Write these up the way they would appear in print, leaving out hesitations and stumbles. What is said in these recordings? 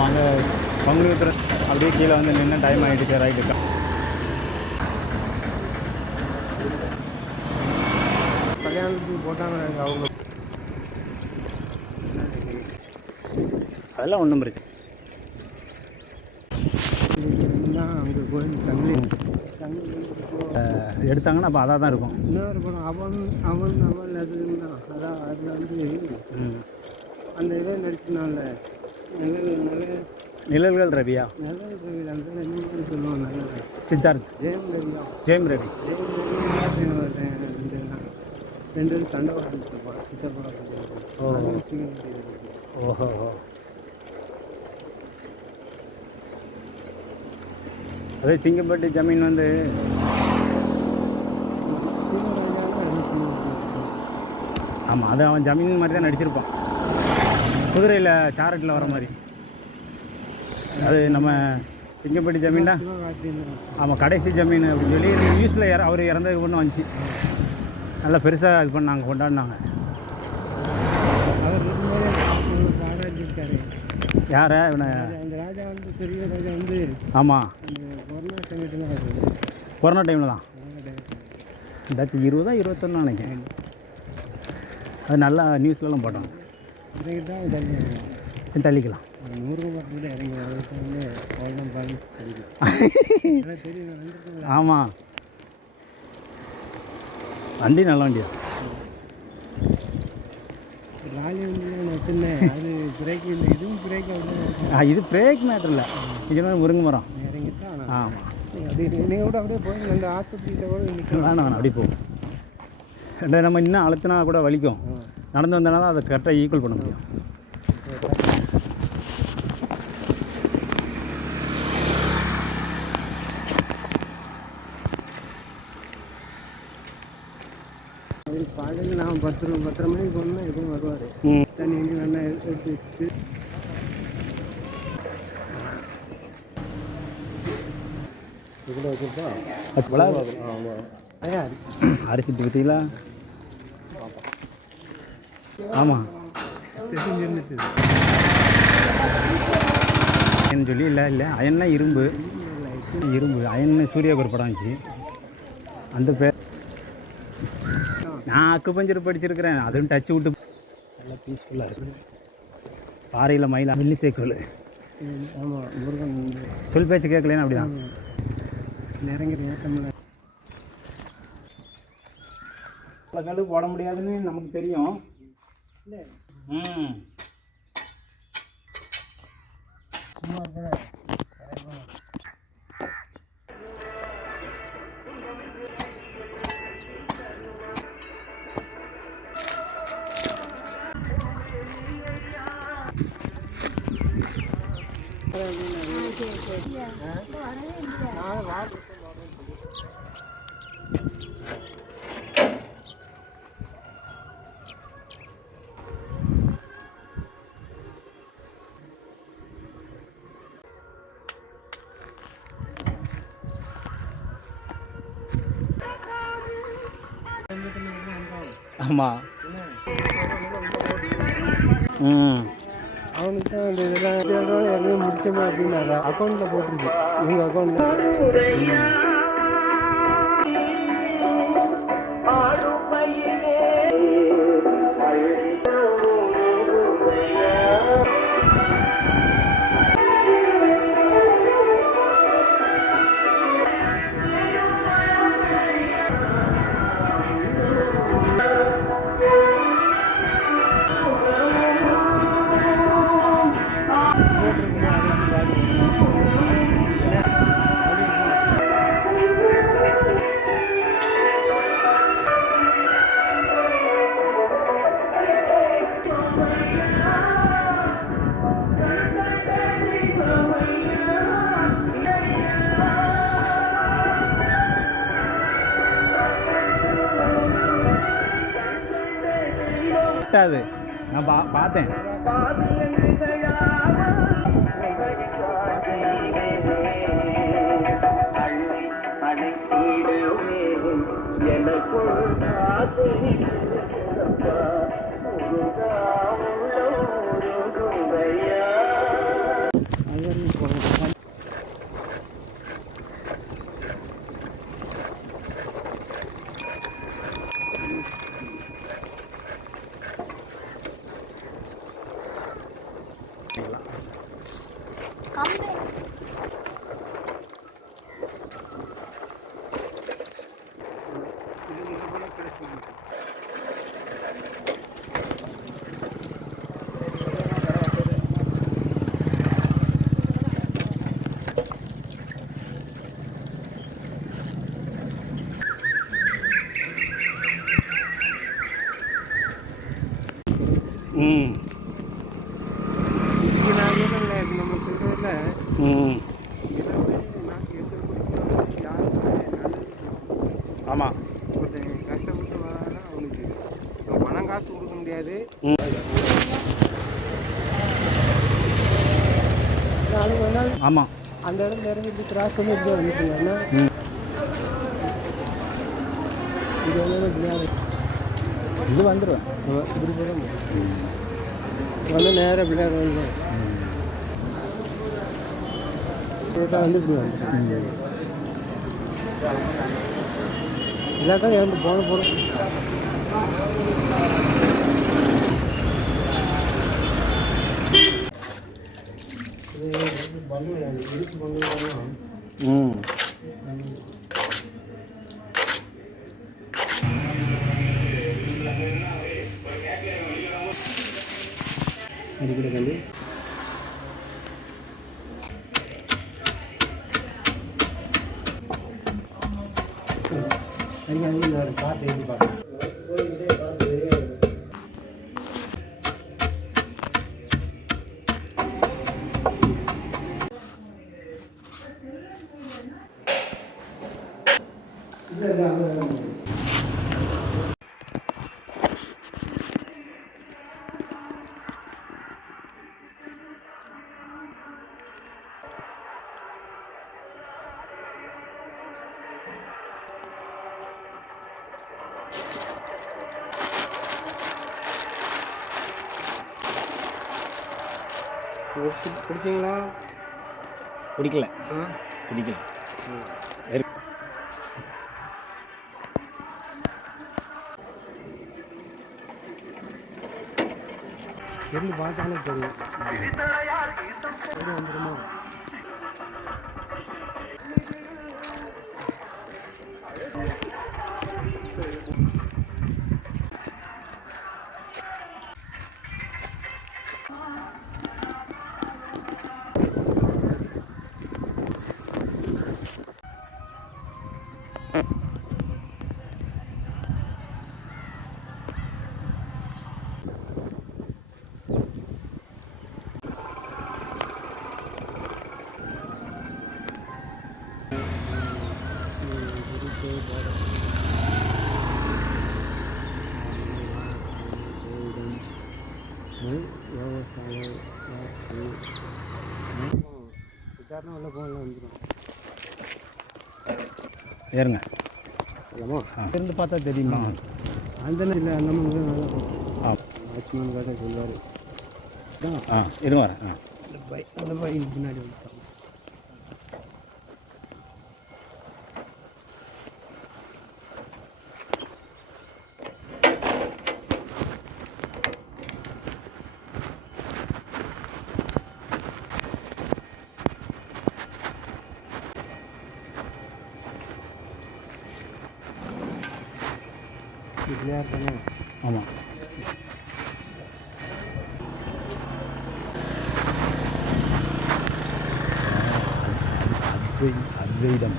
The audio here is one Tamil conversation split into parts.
ஆமாம் அங்கே பங்குனி உத்திர அப்படியே கீழே வந்து நின்று டைம் ஆகிடுச்சு ரைட்டுக்கா. கல்யாணத்துக்கு போட்டாங்க அவங்க. அதெல்லாம் ஒன்றும் பிரச்சனை அங்கே கோயில் தங்கி எடுத்தாங்கன்னா அப்போ அதாக தான் இருக்கும். இன்னொரு படம் அவன் அவன் அவன் அதுன்னா அதான் அதில் வந்து அந்த இதை நடிச்சினால நிழல்கள் ரவியா, நிழல் ரவியில் அந்த என்ன சொல்லுவாங்க சித்தார்த், ஜெயம் ரவியா, ஜெயம் ரவி, ரெண்டு சண்டை போட சித்தப்பா. ஓஹோ. அதே சிங்கம்பட்டி ஜமீன் வந்து ஆமாம் அது அவன் ஜமீன் மாதிரி தான் நடிச்சிருப்பான். குதிரையில் சாரட்டில் வர மாதிரி அது நம்ம சிங்கம்பட்டி ஜமீன் தான். ஆமாம் கடைசி ஜமீன் அப்படின்னு சொல்லி நியூஸில் அவர் இறந்தது ஒன்று வந்துச்சு. நல்லா பெருசாக இது பண்ணாங்க, கொண்டாடினாங்க. அவர் பாராட்டிருக்காரு. யாரை இவனை? அந்த ராஜா வந்து பெரிய ராஜா வந்து. ஆமாம் கொரோனா சமயத்தில் தான். கொரோனா டைமில் தான் 2020 21 நினைக்கிறேன். அது நல்லா நியூஸ்லலாம் போட்டாங்க. தள்ளிக்கலாம் 100 ரூபாய் இறங்கி ஆமாம் வண்டி நல்ல வண்டியா. ராலி வண்டியில் அது பிரேக் இல்லை, இதுவும் பிரேக் ஆகுது. இது பிரேக் மேட்டர் இல்லை, இது மாதிரி முருங்கை மரம் இறங்கிட்டான். ஆமாம் அது நீங்கள் கூட அப்படியே போய் அந்த ஆஸ்பத்திரியில் கூட வேணாம் வேணாம் அப்படி போகும். நம்ம இன்னும் அழுத்தினா கூட வலிக்கும். நடந்து வந்தனால அதை கரெக்டாக ஈக்குவல் பண்ண முடியும். காலையில் நான் 10 மணிக்கு போனால் எதுவும் வருவார். தண்ணி வேணா எடுத்து வச்சுட்டு அரைச்சிட்டு பார்த்தீங்களா? ஆமாம் சொல்லி இல்லை அயன்னா இரும்பு அயன்னு சூர்யாவுக்கு ஒரு படம் இருந்துச்சு. அந்த பேர் நான் அக்குபஞ்சர் படிச்சிருக்கிறேன். அதுவும் டச்சு விட்டு நல்லா பீஸ்ஃபுல்லாக இருக்குது. பாறையில் மயிலா மில்லி சேக்கல். ஆமாம் முருகன் சொல் பேச்சு கேட்கலன்னு அப்படிதான் இறங்கிற ஏற்றமில்ல. கல் போட முடியாதுன்னு நமக்கு தெரியும். இல்லை ஆமாம் அவனுக்கு தான் அந்த இதெல்லாம் எல்லாமே முடிச்சோமா அப்படின்னாக்கா அக்கௌண்ட்டில் போட்டுருக்கு. நீங்கள் அக்கௌண்ட்டில் அது நான் பார்த்தேன். பண்ணிக்கலாம். ம் நம்ம சொல்கிறதில்ல ம் ஆமாம். ஒருத்தன் கஷ்டப்பட்டு வரான்னா அவனுக்கு பணம் காசு கொடுக்க முடியாது. நாளைக்கு ஒரு நாள் ஆமாம். அந்த இடத்துல இறங்கிட்டு கிராஸ் பண்ணி இப்படி வந்துட்டுங்கன்னா இது வந்து இது வந்துடும். இப்படி போட வந்து நேராக பிள்ளையார் வந்து வந்து இப்படி வந்து இல்லாட்டா இறந்து போன போகிறோம். ம் அடிக்கடி பார்த்து எழுதி பார்க்கலாம். பிடிச்சிங்களா? பிடிக்கல. பிடிக்கல. இருந்து பார்த்தாலே தெரியும் வந்துடுமா. உள்ள போகலாம் வந்துடும். ஏறுங்க. இல்லைம்மா இருந்து பார்த்தா தெரியுமா? அந்த இல்லை அந்த மாதிரி நல்லா ஆ வாட்ச்மேன் காட்ட சொல்லுவார். இருங்க வரேன். அந்த பைக் பின்னாடி வந்துட்டாங்க. ஆமாம். அத்வைதம்.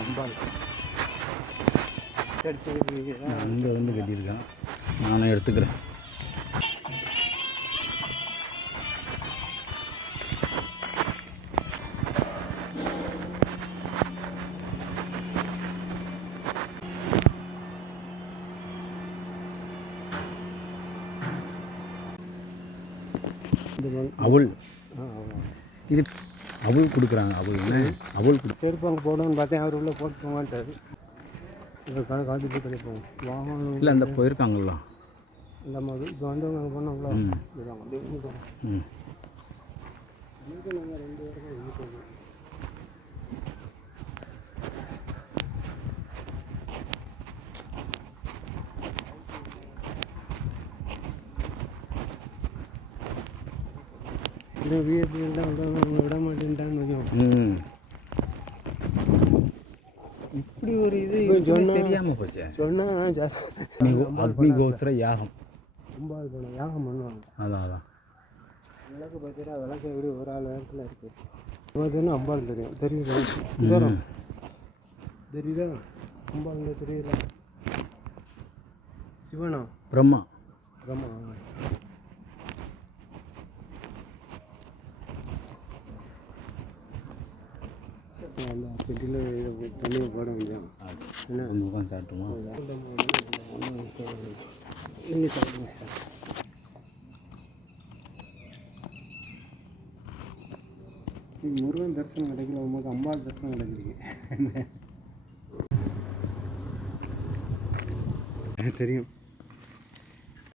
ரொம்ப அங்கே வந்து கட்டியிருக்கேன். நானும் எடுத்துக்கிறேன். அவள் இது அவள் கொடுக்குறாங்க. அவள் என்ன அவள் செருப்பு அங்கே போடணும்னு பார்த்தேன். அவர் உள்ளே போட்டு போக மாட்டார். காத்துட்டு கிடைப்போம் வாகனம் இல்லை அந்த போயிருக்காங்களா இந்த மாதிரி இப்போ வந்தவங்க அங்கே போனாங்களா அப்படியே ம் நாங்கள் 2 பேரும் வீட்டுக்கு தெரியும் விஐபிஎல்லாம் அவங்க விட மாட்டேன்ட்டான்னு கொஞ்சம் ம் இப்படி ஒரு இது சொன்னா தெரியாமல் போச்சு. சொன்னால் அக்னி கோத்திர யாகம் கும்பால் போன யாகம் பண்ணுவாங்க. அதான் விளக்கு பார்த்தீங்கன்னா விளக்கு எப்படி ஒரு ஆள் நேரத்தில் இருக்குது. பார்த்தீங்கன்னா அம்பாள் தெரியும் தெரியுதா இதரம் தெரியுதா அம்பாள் தெரியல சிவனா பிரம்மா பிரம்மா அந்த பெட்டியில் தண்ணியை போட முடியும். என்ன முகம் சாப்பிட்டுமா நீங்கள் சாப்பிடுங்க சார். முருகன் தரிசனம் கிடைக்கல உங்களுக்கு அம்பாள் தரிசனம் கிடைக்கிறீங்க தெரியும்.